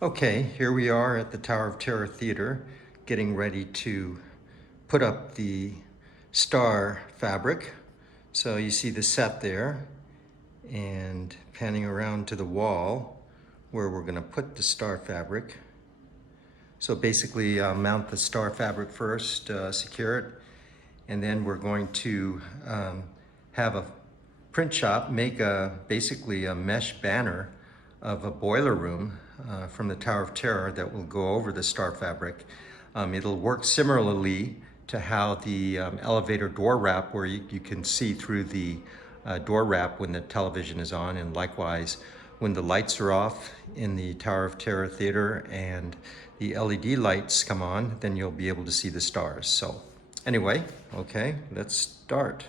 Okay, here we are at the Tower of Terror Theater, getting ready to put up the star fabric. So you see the set there, and panning around to the wall where we're going to put the star fabric. So basically mount the star fabric first, secure it, and then we're going to have a print shop make basically a mesh banner of a boiler room from the Tower of Terror that will go over the star fabric. It'll work similarly to how the elevator door wrap, where you can see through the door wrap when the television is on, and likewise when the lights are off in the Tower of Terror Theater and the LED lights come on, then you'll be able to see the stars. So anyway, okay, let's start.